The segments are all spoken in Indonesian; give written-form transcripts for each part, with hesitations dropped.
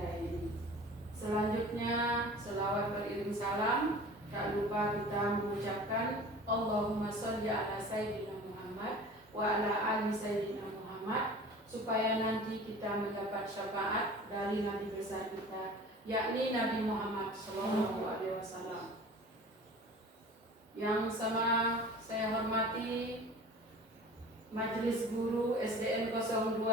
mencintai ini. Selanjutnya selawat beriring salam, tak lupa kita mengucapkan Allahumma sholli ala Sayyidina Muhammad wa ala ali Sayyidina Muhammad, supaya nanti kita mendapat syafaat dari Nabi besar kita, yakni Nabi Muhammad SAW. Yang sama saya hormati Majelis Guru SDN 02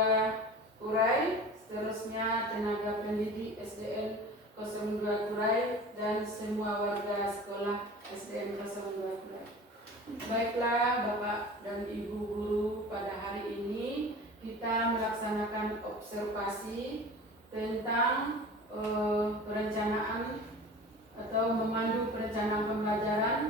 Kurai, seterusnya tenaga pendidik SDN 02 Kurai, dan semua warga sekolah SDN 02 Kurai. Baiklah Bapak dan Ibu Guru, pada hari ini kita melaksanakan observasi tentang perencanaan atau memandu perencanaan pembelajaran,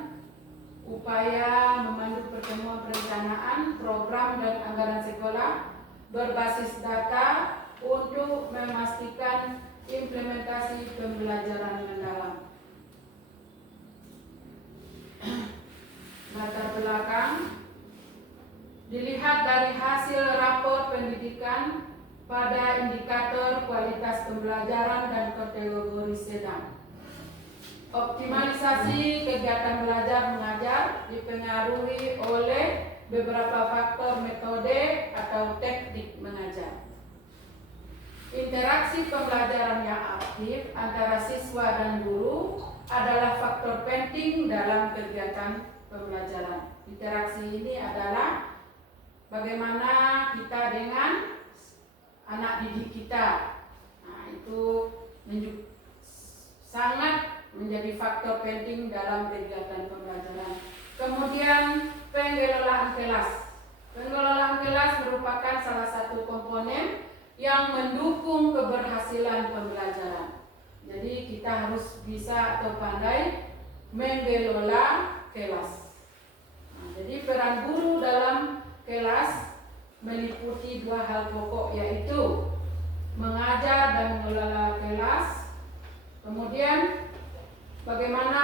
upaya memandu pertemuan perencanaan program dan anggaran sekolah berbasis data untuk memastikan implementasi pembelajaran mendalam. Latar belakang dilihat dari hasil rapor pendidikan pada indikator kualitas pembelajaran dan kategori sedang. Optimalisasi kegiatan belajar mengajar dipengaruhi oleh beberapa faktor metode atau teknik mengajar. Interaksi pembelajaran yang aktif antara siswa dan guru adalah faktor penting dalam kegiatan pembelajaran. Interaksi ini adalah bagaimana kita dengan anak didik kita. Nah, itu sangat menjadi faktor penting dalam kegiatan pembelajaran. Kemudian pengelolaan kelas. Pengelolaan kelas merupakan salah satu komponen yang mendukung keberhasilan pembelajaran. Jadi kita harus bisa atau pandai mengelola kelas. Nah, jadi peran guru dalam kelas meliputi dua hal pokok, yaitu mengajar dan mengelola kelas, kemudian bagaimana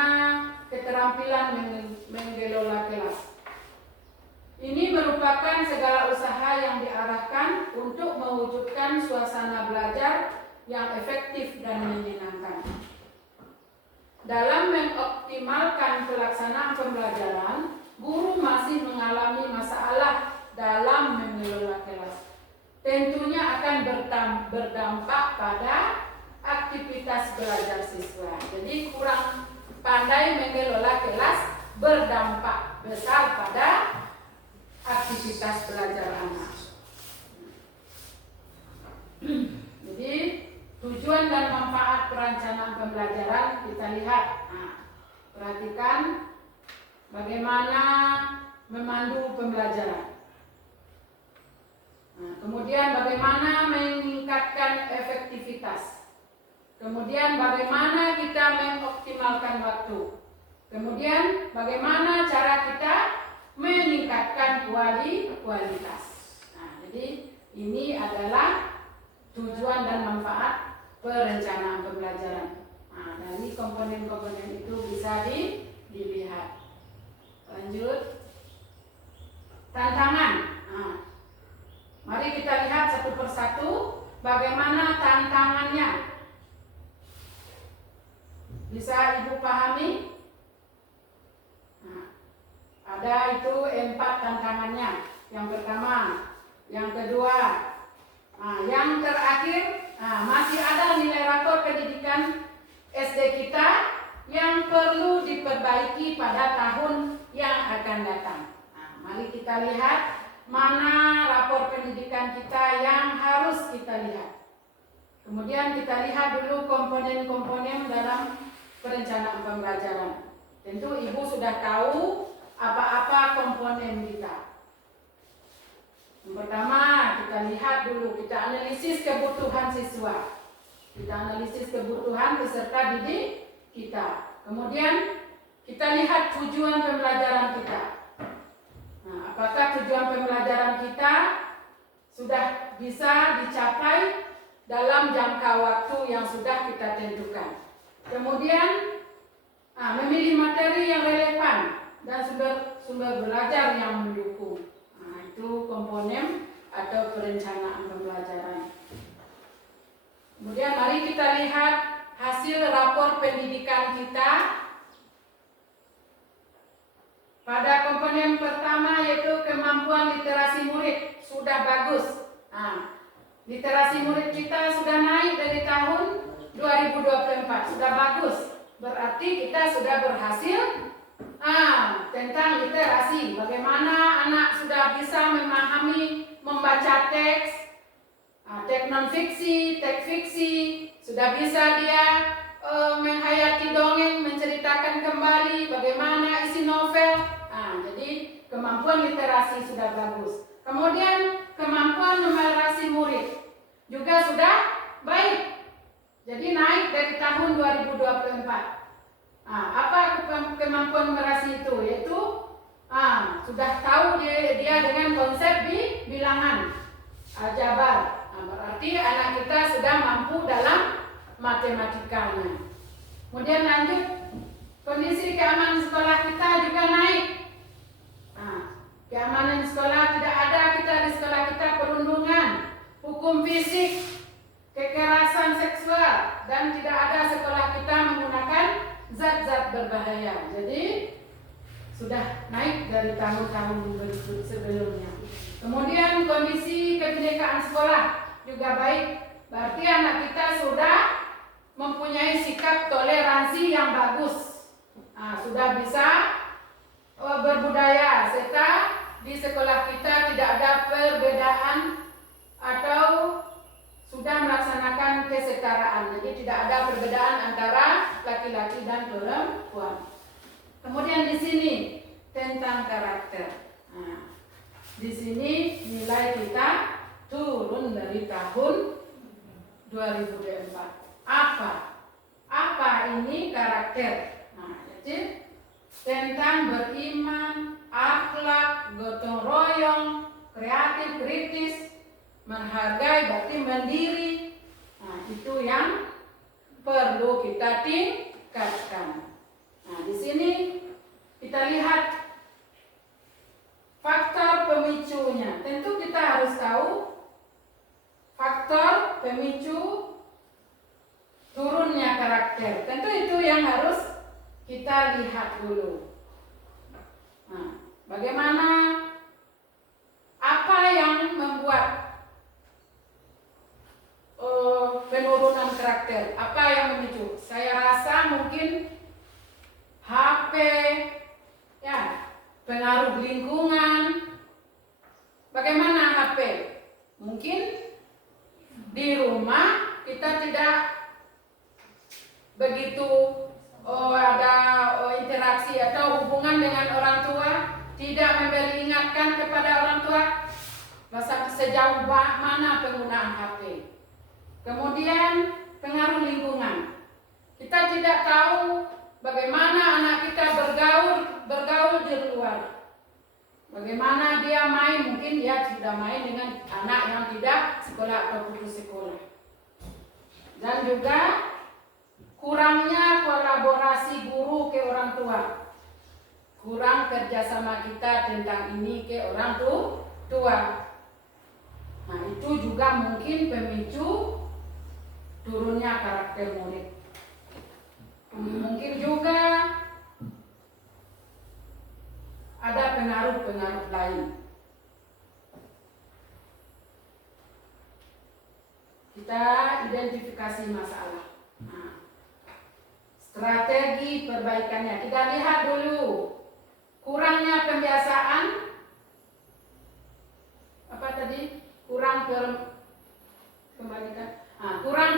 keterampilan mengelola kelas. Ini merupakan segala usaha yang diarahkan untuk mewujudkan suasana belajar yang efektif dan menyenangkan. Dalam mengoptimalkan pelaksanaan pembelajaran, guru masih mengalami masalah dalam mengelola kelas. Tentunya akan berdampak pada aktivitas belajar siswa. Jadi kurang pandai mengelola kelas berdampak besar pada aktivitas belajar anak. Jadi tujuan dan manfaat perencanaan pembelajaran kita lihat. Nah, perhatikan bagaimana memandu pembelajaran. Nah, kemudian bagaimana meningkatkan efektivitas. Kemudian bagaimana kita mengoptimalkan waktu. Kemudian bagaimana cara kita meningkatkan kualitas. Nah, jadi ini adalah tujuan dan manfaat perencanaan pembelajaran. Nah, dari komponen-komponen itu bisa dilihat. Lanjut. Tantangan. Nah, mari kita lihat satu persatu bagaimana tantangannya. Bisa Ibu pahami? Nah, ada itu 4 tantangannya. Yang pertama, yang kedua, yang terakhir, masih ada nilai rapor pendidikan SD kita yang perlu diperbaiki pada tahun yang akan datang. Nah, mari kita lihat mana rapor pendidikan kita yang harus kita lihat. Kemudian kita lihat dulu komponen-komponen dalam perencanaan pembelajaran. Tentu Ibu sudah tahu apa-apa komponen kita. Yang pertama, kita lihat dulu, kita analisis kebutuhan siswa. Kita analisis kebutuhan peserta didik kita. Kemudian kita lihat tujuan pembelajaran kita. Nah, apakah tujuan pembelajaran kita sudah bisa dicapai dalam jangka waktu yang sudah kita tentukan. Kemudian memilih materi yang relevan dan sumber belajar yang mendukung. Itu komponen atau perencanaan pembelajaran. Kemudian mari kita lihat hasil rapor pendidikan kita. Pada komponen pertama yaitu kemampuan literasi murid sudah bagus. Literasi murid kita sudah naik dari tahun 2024, sudah bagus. Berarti kita sudah berhasil tentang literasi. Bagaimana anak sudah bisa memahami, membaca teks, teks non fiksi, teks fiksi, sudah bisa dia menghayati dongeng, menceritakan kembali bagaimana isi novel. Jadi kemampuan literasi sudah bagus. Kemudian kemampuan numerasi murid juga sudah baik. Jadi naik dari tahun 2024. Apa kemampuan numerasi itu? Yaitu sudah tahu dia dengan konsep bilangan aljabar. Berarti anak kita sudah mampu dalam matematikanya. Kemudian lanjut, kondisi keamanan sekolah kita juga naik. Keamanan sekolah tidak ada di sekolah kita perundungan, hukum fisik, kekerasan seksual, dan tidak ada sekolah kita menggunakan zat-zat berbahaya. Jadi sudah naik dari tahun-tahun sebelumnya. Kemudian kondisi kebinekaan sekolah juga baik. Berarti anak kita sudah mempunyai sikap toleransi yang bagus. Sudah bisa berbudaya, serta di sekolah kita tidak ada perbedaan atau sudah melaksanakan kesetaraan. Jadi tidak ada perbedaan antara laki-laki dan perempuan. Kemudian di sini tentang karakter. Di sini nilai kita turun dari tahun 2004. Apa ini karakter? Jadi tentang beriman, akhlak, gotong royong, kreatif, kritis, menghargai, berarti mandiri. Itu yang perlu kita tingkatkan. Di sini kita lihat faktor pemicunya. Tentu kita harus tahu faktor pemicu turunnya karakter. Tentu itu yang harus kita lihat dulu. Bagaimana, apa yang membuat penurunan karakter? Apa yang memicu? Saya rasa mungkin HP, pengaruh lingkungan. Bagaimana HP? Mungkin di rumah kita tidak begitu ada interaksi atau hubungan dengan orang tua, tidak memberi ingatkan kepada orang tua sejauh mana penggunaan HP. Kemudian pengaruh lingkungan. Kita tidak tahu bagaimana anak kita bergaul di luar. Bagaimana dia main, mungkin dia sudah main dengan anak yang tidak sekolah atau putus sekolah. Dan juga kurangnya kolaborasi guru ke orang tua. Kurang kerjasama kita tentang ini ke orang tua. Itu juga mungkin pemicu turunnya karakter murid. Mungkin juga ada pengaruh-pengaruh lain. Kita identifikasi masalah. Strategi perbaikannya. Kita lihat dulu. Kurangnya pembiasaan. Apa tadi? Kurang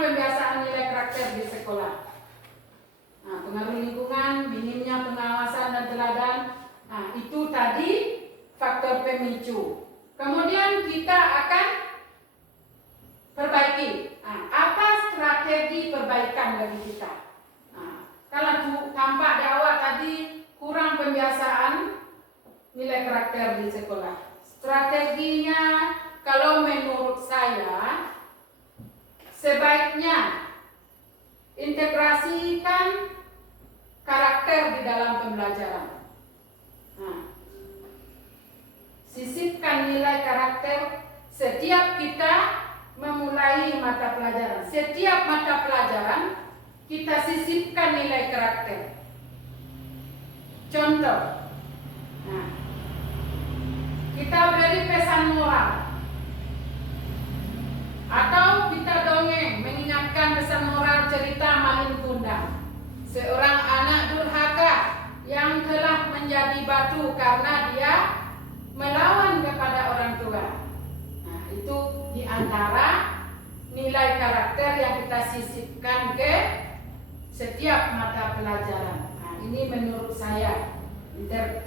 pembiasaan nilai karakter di sekolah. Pengaruh lingkungan, minimnya pengawasan dan teladan. Itu tadi faktor pemicu. Kemudian kita akan perbaiki. Apa strategi perbaikan bagi kita? Kalau tampak di awal tadi kurang pembiasaan nilai karakter di sekolah. Strateginya kalau menurut saya sebaiknya integrasikan karakter di dalam pembelajaran. Sisipkan nilai karakter setiap kita memulai mata pelajaran. Setiap mata pelajaran kita sisipkan nilai karakter. Contoh, nah, kita beri pesan moral, atau kita dongeng mengingatkan pesan moral cerita Malin Kundang, seorang anak durhaka yang telah menjadi batu karena dia melawan kepada orang tua. Nah, itu diantara nilai karakter yang kita sisipkan ke setiap mata pelajaran. Nah, ini menurut saya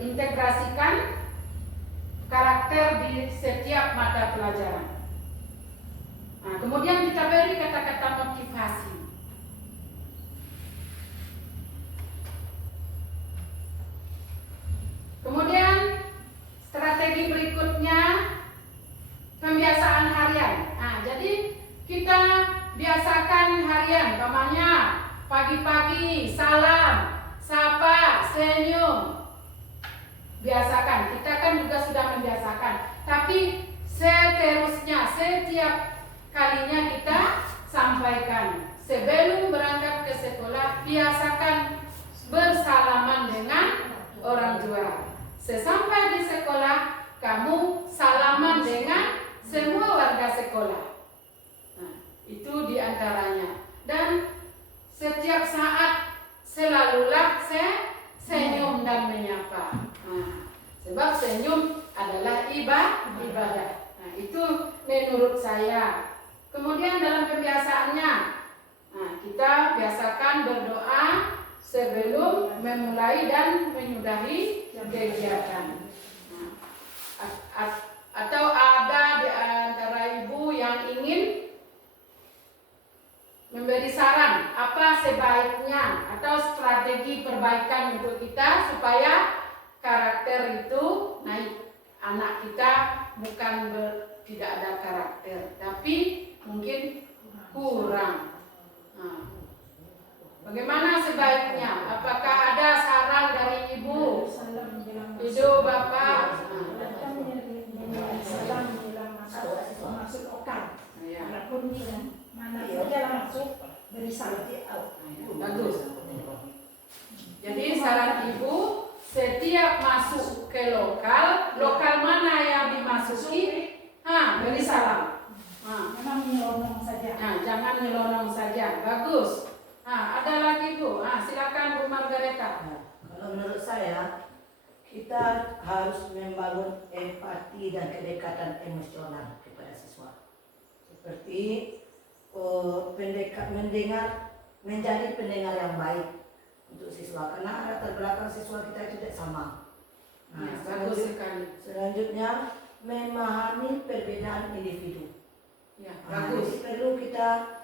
integrasikan karakter di setiap mata pelajaran. Nah, kemudian kita beri kata-kata motivasi. Kemudian strategi berikutnya pembiasaan harian. Nah, jadi kita biasakan harian, umpamanya pagi-pagi salam, sapa, senyum. Biasakan, kita kan juga sudah membiasakan. Tapi seterusnya, setiap kalinya kita sampaikan. Sebelum berangkat ke sekolah, biasakan bersalaman dengan orang tua. Sesampai di sekolah, kamu salaman dengan semua warga sekolah. Nah, itu diantaranya. Dan setiap saat selalulah senyum dan menyapa. Nah, sebab senyum adalah ibadah. Nah, itu menurut saya. Kemudian dalam kebiasaannya, nah, kita biasakan berdoa sebelum memulai dan menyudahi kegiatan. Nah, atau ada di antara ibu yang ingin memberi saran apa sebaiknya atau strategi perbaikan untuk kita supaya karakter itu naik. Anak kita bukan tidak ada karakter, tapi mungkin kurang. Nah, bagaimana sebaiknya? Apakah ada saran dari ibu? Ibu, bapak? Salam menjelang masuk okal. Adapun mana saja langsung beri salam. Bagus. Jadi saran ibu, setiap masuk ke lokal mana yang dimasuki, beri salam. Memang nyelonong saja. Nah, jangan nyelonong saja. Bagus. Ada lagi Bu. Silakan Bu Margareta. Kalau menurut saya, kita harus membangun empati dan kedekatan emosional kepada siswa. Seperti menjadi pendengar yang baik untuk siswa, karena latar belakang siswa kita tidak sama. Nah, bagus sekali. Selanjutnya memahami perbedaan individu. Ya, Bagus. Perlu kita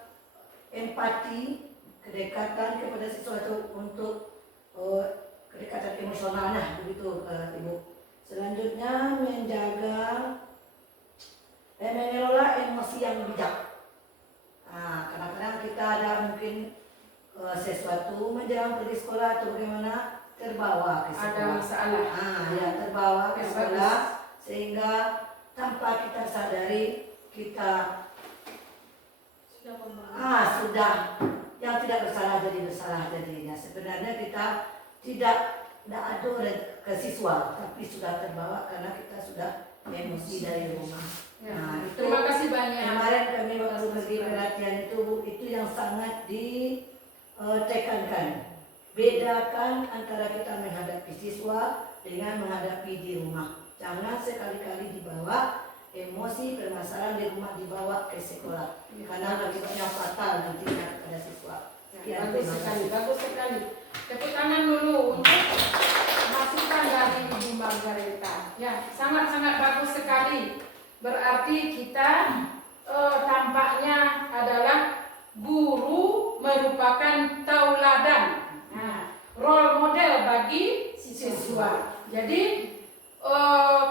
empati, kedekatan kepada siswa itu untuk kedekatan emosionalnya, begitu Ibu. Selanjutnya mengelola emosi yang bijak. Kadang-kadang kita ada mungkin sesuatu menjelang pergi sekolah atau bagaimana terbawa ke sekolah. Ada masalah. Terbawa ke sekolah sehingga tanpa kita sadari kita sudah yang tidak bersalah jadi bersalah jadinya. Sebenarnya kita tidak ado ke siswa, tapi sudah terbawa karena kita sudah emosi dari rumah. Itu terima kasih banyak. Kemarin kami waktu pergi pelatihan itu yang sangat ditekankan. Bedakan antara kita menghadapi siswa dengan menghadapi di rumah. Jangan sekali-kali dibawa emosi permasalahan di rumah dibawa ke sekolah, karena akibatnya fatal nantinya kepada siswa. Bagus sekali, bagus sekali. Tepuk tangan dulu untuk masukan dari Ibu Margareta. Ya, sangat-sangat bagus sekali. Berarti kita tampaknya adalah guru merupakan tauladan, role model bagi siswa. Jadi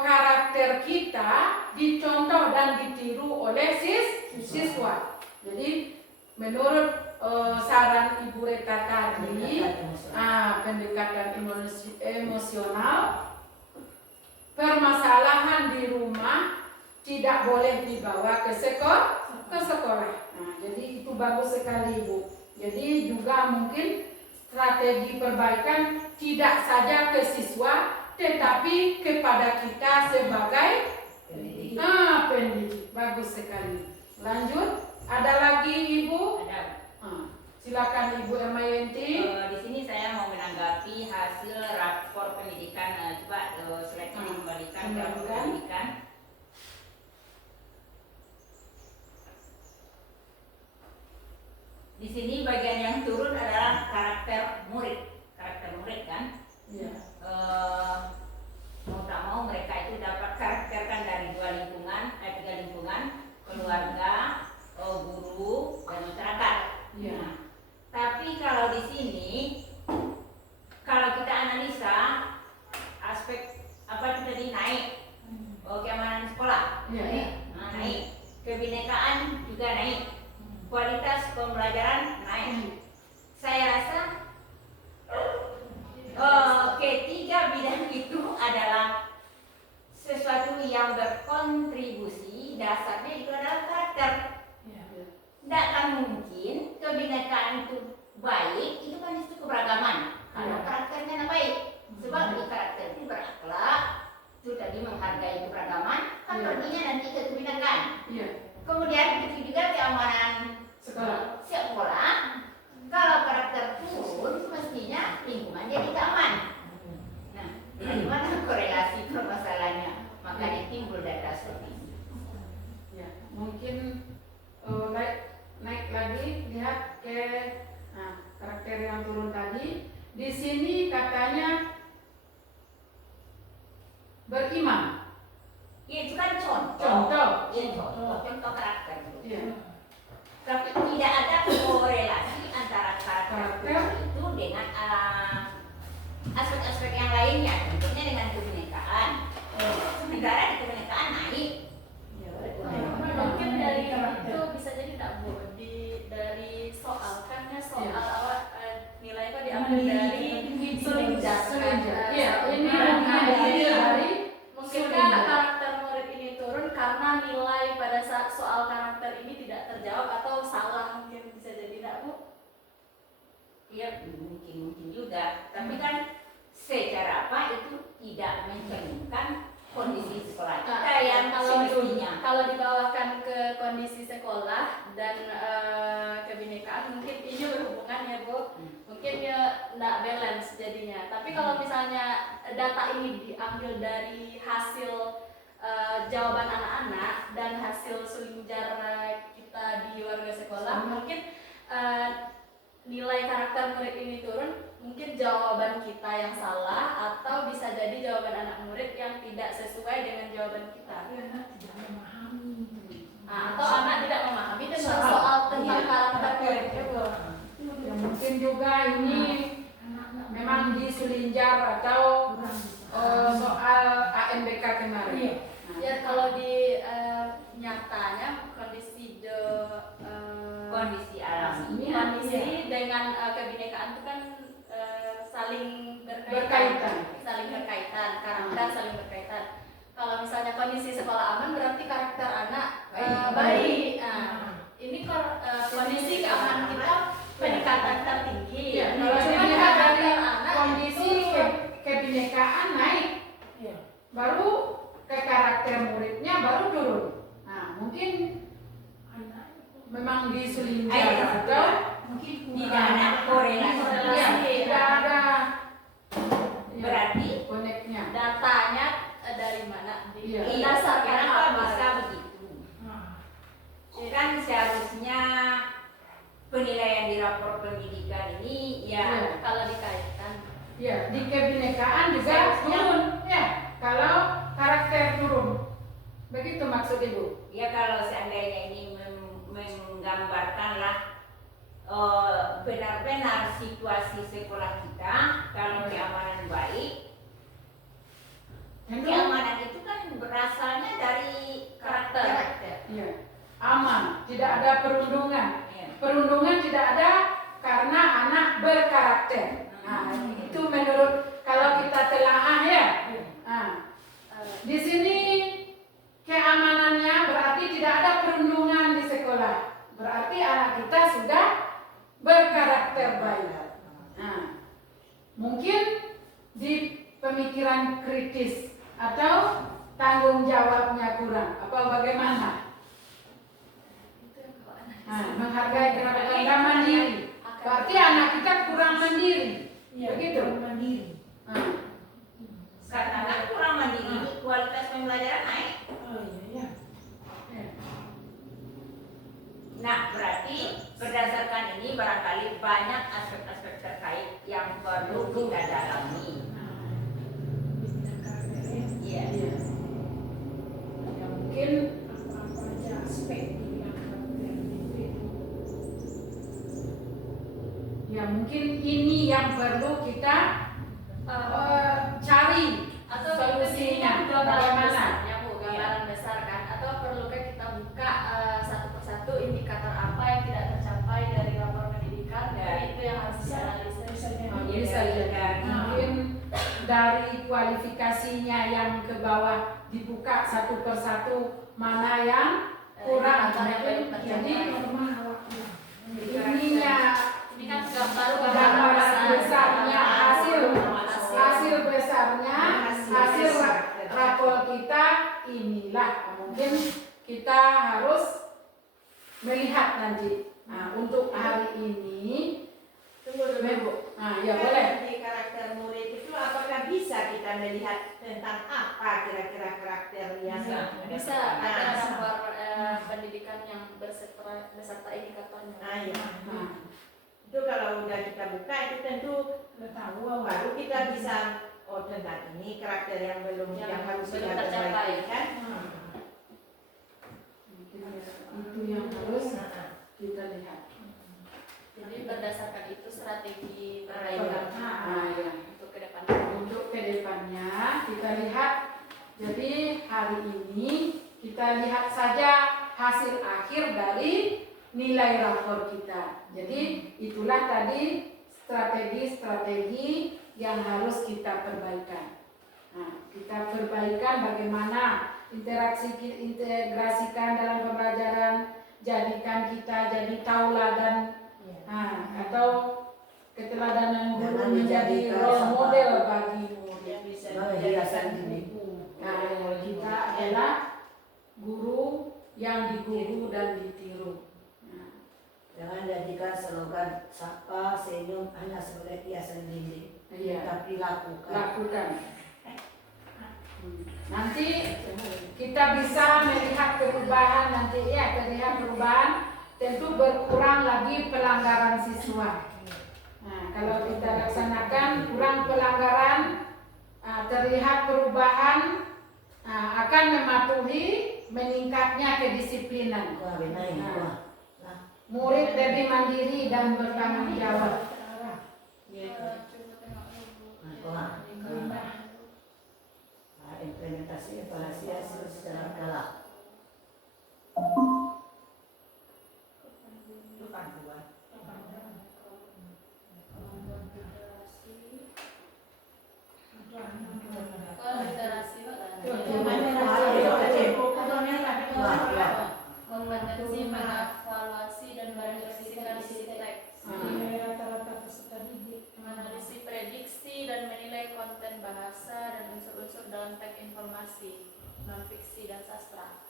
karakter kita dicontoh dan ditiru oleh siswa. Jadi menurut saran Ibu Reta tadi, pendekatan emosional, permasalahan di rumah tidak boleh dibawa ke sekolah, ke sekolah. Nah, jadi itu bagus sekali Ibu. Jadi juga mungkin strategi perbaikan tidak saja ke siswa, tetapi kepada kita sebagai pendidik. Bagus sekali. Lanjut, ada lagi Ibu? Ada. Silakan Ibu Emayanti. Di sini saya mau menanggapi hasil rapor pendidikan. Coba slide-nya dikembalikan ke rapor pendidikan. Di sini bagian yang turun adalah karakter murid kan? Iya. Mau tak mau mereka itu dapat karakterkan dari tiga lingkungan, keluarga, guru, dan masyarakat. Iya. Nah, tapi kalau di sini, kalau kita analisa aspek apa itu tadi naik, keamanan sekolah, Iya. naik, kebinekaan juga naik, kualitas pembelajaran naik. Saya rasa ketiga bidang itu adalah sesuatu yang berkontribusi, dasarnya itu adalah karakter. Tidak akan mungkin kebinekaan itu baik, itu kan itu keberagaman. Kalau karakternya tidak baik, sebab di karakter itu berakhlak, itu tadi menghargai keberagaman, kan perginya nanti ke kebinekaan. Iya. Kemudian itu juga keamanan sekolah. Kalau karakter turun, mestinya lingkungan jadi tak aman. Nah, bagaimana korelasi permasalahannya? Makanya timbul data seperti ini. Ya, mungkin naik lagi lihat ke karakter yang turun tadi. Di sini katanya berimam. Ya, itu kan contoh. Contoh karakter. Iya. Tapi tidak ada korelasi antara karakter itu dengan aspek-aspek yang lainnya, tentunya dengan kebinekaan. Sementara di kebinekaan naik. Mungkin dari itu bisa jadi tidak Bu, dari soal kan soal nilai itu diambil dari selinjar. Iya, ini dari mungkinkah karakter murid ini turun karena nilai pada saat soal karakter ini tidak terjawab atau salah, mungkin bisa jadi tidak Bu? Iya, mungkin juga. Tapi kan secara apa itu tidak mencerminkan kondisi sekolah kita yang semestinya. Kalau dibawahkan ke kondisi sekolah dan kebinekaan, mungkin ini berhubungan ya Bu. Mungkin ya tidak balance jadinya. Tapi kalau misalnya data ini diambil dari hasil jawaban anak-anak dan hasil selinjar kita di warga sekolah, mungkin nilai karakter murid ini turun. Mungkin jawaban kita yang salah, atau bisa jadi jawaban anak murid yang tidak sesuai dengan jawaban kita. Atau anak tidak memahami tentang soal tentang karakter muridnya Bu. Ya, mungkin juga ini memang di selinjar atau soal AMBK kemarin. Ya kalau di nyatanya kondisi Kondisi alaminya kondisi dengan kebinekaan itu kan saling Berkaitan. karakter saling berkaitan. Kalau misalnya kondisi sekolah aman, berarti karakter anak baik. Ini kondisi keamanan kita peningkatan tertinggi. Ya, kalau dilihat dari karakter anak kondisi kebinekaan naik, baru ke karakter muridnya baru turun. Nah, mungkin memang di selinjar atau mungkin tidak ada korelasi. ya, tidak ada Berarti koneknya. datanya dari mana? Iya. Berdasarkan Kenapa apa? bisa begitu? Kan seharusnya penilaian di rapor pendidikan ini ya Kalau dikaitkan. Ya, di kebinekaan juga turun. Ya, kalau karakter turun. Begitu maksud Ibu. ya kalau seandainya ini menggambarkanlah benar-benar situasi sekolah kita, kalau keamanan baik, keamanan itu kan berasalnya dari karakter. Iya. Aman, tidak ada perundungan. Ya. Perundungan tidak ada karena anak berkarakter. Nah, itu menurut kalau kita telaah ya. Nah, di sini keamanannya berarti tidak ada perundungan di sekolah. mungkin di pemikiran kritis atau tanggung jawabnya kurang, apa bagaimana? Menghargai keragaman mandiri. Berarti anak kita kurang mandiri. Begitu. Mandiri. Karena anak kurang mandiri, kualitas pembelajaran naik. Oh iya. Nah, berarti berdasarkan ini barangkali banyak aspek-aspek terkait yang perlu kita dalami. Iya. Ya, mungkin Apa aja aspek yang karakter itu. ya mungkin ini yang perlu kita cari atau solusinya gambaran bagaimana. besarnya Bu, gambaran besar kan, atau perlukah kita buka satu persatu indikator apa yang tidak tercapai dari lapor pendidikan, itu yang harus dianalisis. Bisa jadi mungkin dari kualifikasinya yang ke bawah dibuka satu persatu mana yang kurang. Jadi ininya Ini kan baru gambaran besarnya hasil besarnya hasil rapor kita inilah. Mungkin kita harus melihat nanti. Nah, untuk hari ini ya boleh. Di karakter murid itu apakah bisa kita melihat tentang apa kira-kira karakter yang bisa ada rapor pendidikan yang beserta indikatornya. Iya. Itu kalau udah kita buka itu tentu baru kita bisa tentang ini karakter yang belum yang harus kita tercapai perbaikan. Itu yang harus kita lihat. Jadi berdasarkan itu strategi perbaikan Ya. untuk ke depannya. Untuk kedepannya kita lihat. Jadi hari ini kita lihat saja hasil akhir dari nilai rapor kita. Jadi itulah tadi strategi-strategi yang harus kita perbaikan. Nah, kita perbaikan bagaimana integrasikan dalam pembelajaran, jadikan kita jadi tauladan, atau keteladanan guru menjadi role model bagi murid. Hiasan diri. Nah, kita adalah guru yang diguru dan ditiru. Jangan jadikan slogan sapa senyum hanya sebagai hiasan dinding, tapi lakukan. Nanti kita bisa melihat perubahan nanti ya, terlihat perubahan, tentu berkurang lagi pelanggaran siswa. Nah, kalau kita laksanakan kurang pelanggaran, terlihat perubahan, akan mematuhi meningkatnya kedisiplinan. Murid lebih mandiri dan bertanggung jawab. Implementasi evaluasi hasil secara berkala. Itu panduan. Literasi kompetensi mengevaluasi dan merevisi teks, menganalisis prediksi dan menilai konten bahasa dan unsur-unsur dalam teks informasi, non-fiksi dan sastra.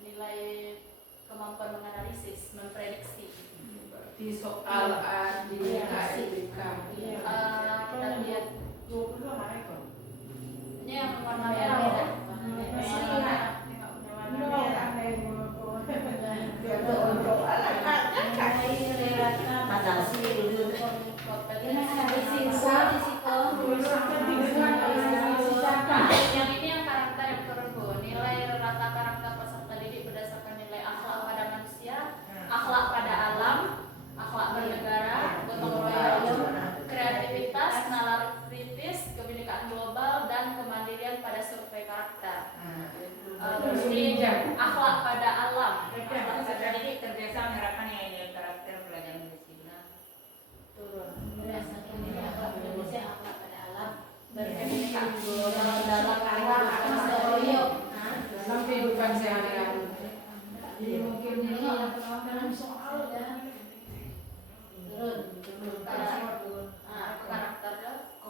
Nilai kemampuan menganalisis, memprediksi. Di soal di KIBK. Kita lihat 22 hari kok. ini yang warna merah. Yang ini yang karakter yang turun Bu. Nilai rata karakter peserta didik berdasarkan nilai akhlak pada manusia, akhlak pada alam, akhlak bernegara, gotong royong, kreativitas, nalar kritis, kebinekaan global, dan kemandirian pada survei karakter. Ini akhlak pada alam. Peserta didik terbiasa menerapkan nilai karakter pelajaran disiplin. Turun. Berdasarkan nilai akhlak Indonesia, akhlak pada alam, berkebinekaan global dalam kehidupan sehari-hari. Dalam kehidupan sehari-hari. Jadi mungkin ini dalam soal ya.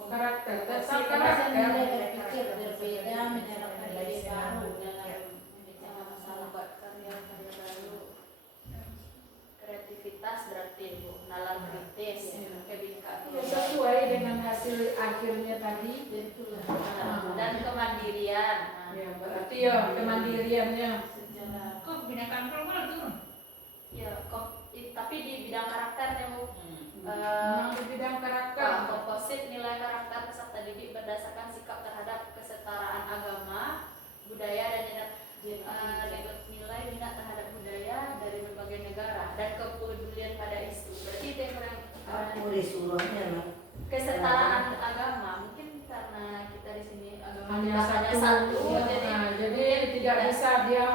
Karakter, tetap Karakter karakter. berpikir berbeda, menyerapkan ide baru dalam membincangkan masalah, buat karya-karya baru. Kreativitas berarti Bu, nalar kritis, kebinekaan Ya, sesuai dengan hasil akhirnya tadi. dan kemandirian. Ya, berarti ya kemandiriannya. Kok binatang global tuh? Ya, tapi di bidang karakternya Bu. Memang di bidang karakter. Komposit nilai karakter peserta didik berdasarkan sikap terhadap kesetaraan agama, budaya dan nilai minat terhadap budaya dari berbagai negara dan kepedulian pada isu. Berarti itu yang kurang Aku disuruhnya lah. kesetaraan agama. Mungkin karena kita di sini agama Hanya kita satu. jadi Jadi tidak bisa dia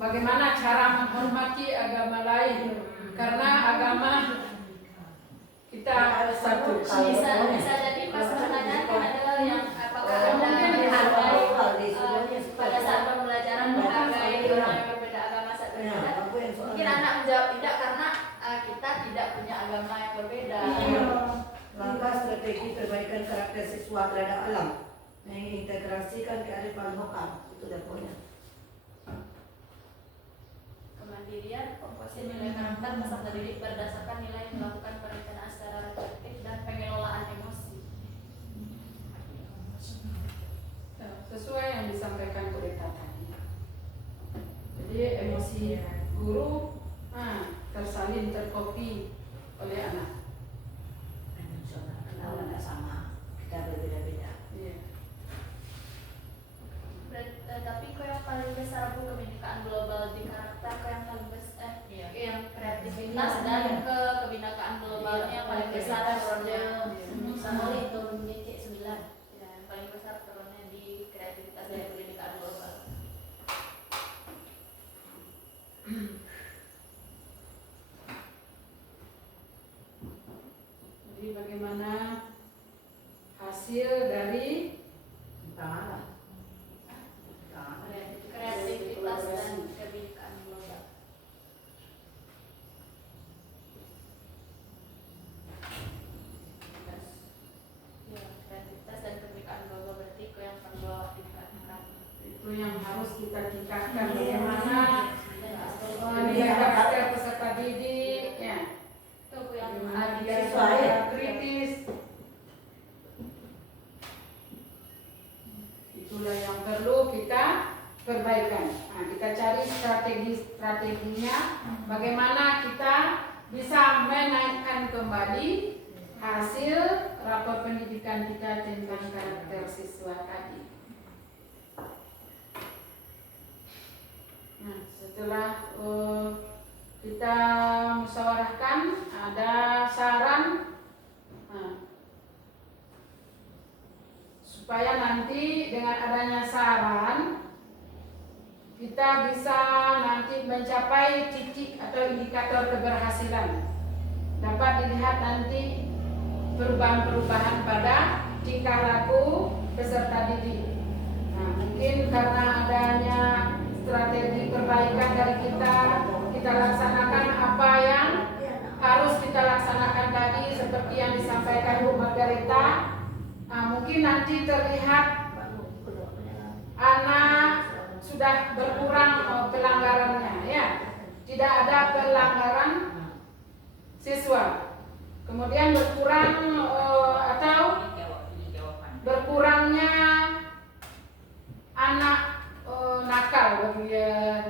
bagaimana cara menghormati agama lain. Karena agama kita satu. bisa jadi pas pertanyaannya adalah yang apakah Anda menghargai pada saat pembelajaran menghargai orang yang berbeda agama saat berbeda. Mungkin anak menjawab tidak karena kita tidak punya agama yang berbeda. Langkah strategi perbaikan karakter siswa terhadap alam, mengintegrasikan kearifan lokal, itu dah poinnya. Kemandirian, komposit nilai karakter peserta didik berdasarkan nilai yang melakukan perencanaan secara reflektif dan pengelolaan emosi. Sesuai yang disampaikan oleh tadi. Jadi emosi guru tersalin, terkopi oleh anak. Kenapa tidak sama? Kita berbeda-beda. Iya. Tapi kok yang paling besar Bu kebinekaan global di karakter, kok yang paling besar yang kreativitas dan kebinekaan globalnya paling besar turunnya. Sama itu menjadi 9. Ya, yang paling besar turunnya di kreativitas dan kebinekaan global. Jadi bagaimana hasil dari Kreativitas dan kebinekaan global. Ya, kreativitas dan kebinekaan global berarti kok yang perlu ditingkatkan. itu yang harus kita tingkatkan bagaimana nilai karakter peserta didik ya. Itu Bu yang Dia kritis. Itulah yang perlu kita perbaikan. Nah, kita cari strategi-strateginya bagaimana kita bisa menaikkan kembali hasil rapor pendidikan kita tentang karakter siswa tadi. Nah, setelah kita musyawarahkan, ada saran supaya nanti dengan adanya saran kita bisa nanti mencapai titik atau indikator keberhasilan. Dapat dilihat nanti perubahan-perubahan pada tingkah laku peserta didik. Nah, mungkin karena adanya strategi perbaikan dari kita laksanakan apa yang harus kita laksanakan tadi seperti yang disampaikan Bu Margareta. Nah, mungkin nanti terlihat anak sudah berkurang pelanggarannya ya. Tidak ada pelanggaran siswa. Kemudian berkurang atau berkurangnya anak nakal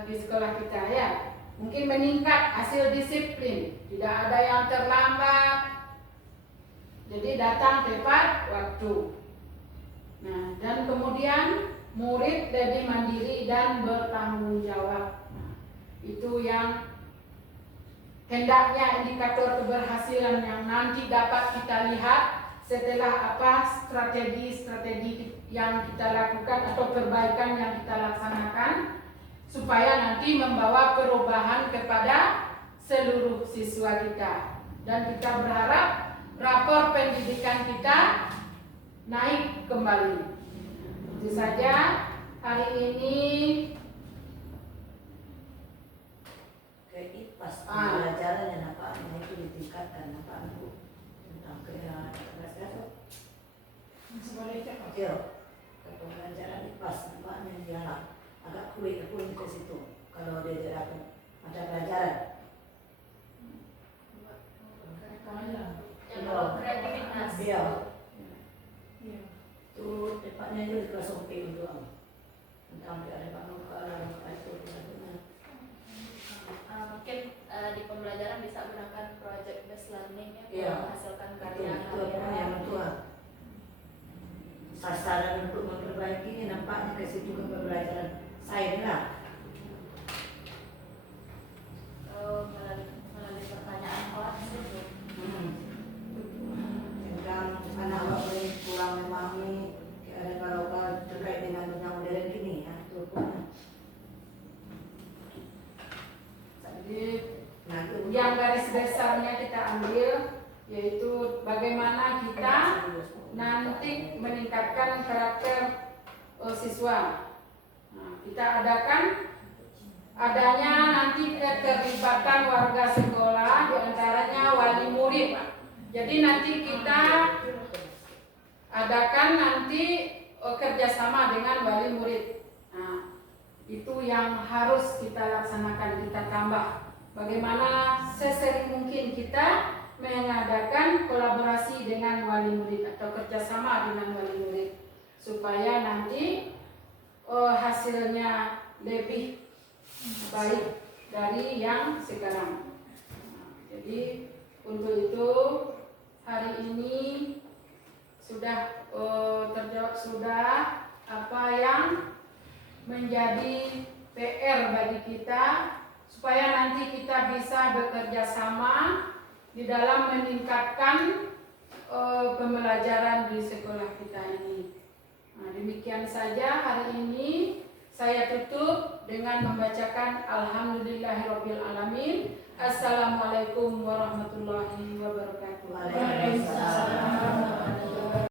di sekolah kita ya. Mungkin meningkat hasil disiplin, tidak ada yang terlambat. Jadi datang tepat waktu. Nah, dan kemudian murid lebih mandiri dan bertanggung jawab. Nah, itu yang hendaknya indikator keberhasilan yang nanti dapat kita lihat setelah apa strategi-strategi yang kita lakukan atau perbaikan yang kita laksanakan supaya nanti membawa perubahan kepada seluruh siswa kita. Dan kita berharap rapor pendidikan kita naik kembali. Itu saja hari ini kayak IPAS pembelajarannya nampaknya itu ditingkatkan nampaknya Bu tentang kayak Sebagai cakap. Iya, pembelajaran IPAS nampaknya dia agak kulit pun ke situ kalau dia ada mata pelajaran. Yang kalau kreativitas. Iya. Iya. Itu tepatnya itu di kelas OP untuk tentang keadaan lokal itu Mungkin di pembelajaran bisa gunakan project based learning ya, Iya. menghasilkan itu karya-karya. yang tua. Sasaran untuk memperbaiki ini nampaknya ke situ ke pembelajaran sains lah. Melalui pertanyaan kelas itu. Tentang anak-anak ini kurang memahami keadaan lokal terkait dengan dunia modern ini ya itu pun. Jadi Nah, itu yang garis besarnya kita ambil yaitu bagaimana kita nanti meningkatkan karakter siswa. Nah, kita adanya nanti keterlibatan warga sekolah, diantaranya wali murid. Jadi nanti kita adakan nanti kerjasama dengan wali murid. Nah, itu yang harus kita laksanakan, kita tambah. Bagaimana sesering mungkin kita mengadakan kolaborasi dengan wali murid atau kerjasama dengan wali murid supaya nanti hasilnya lebih baik dari yang sekarang. Nah, jadi untuk itu hari ini sudah terjawab sudah apa yang menjadi PR bagi kita supaya nanti kita bisa bekerja sama di dalam meningkatkan pembelajaran di sekolah kita ini. Nah, demikian saja hari ini saya tutup dengan membacakan Alhamdulillahirabbil alamin. Assalamualaikum warahmatullahi wabarakatuh.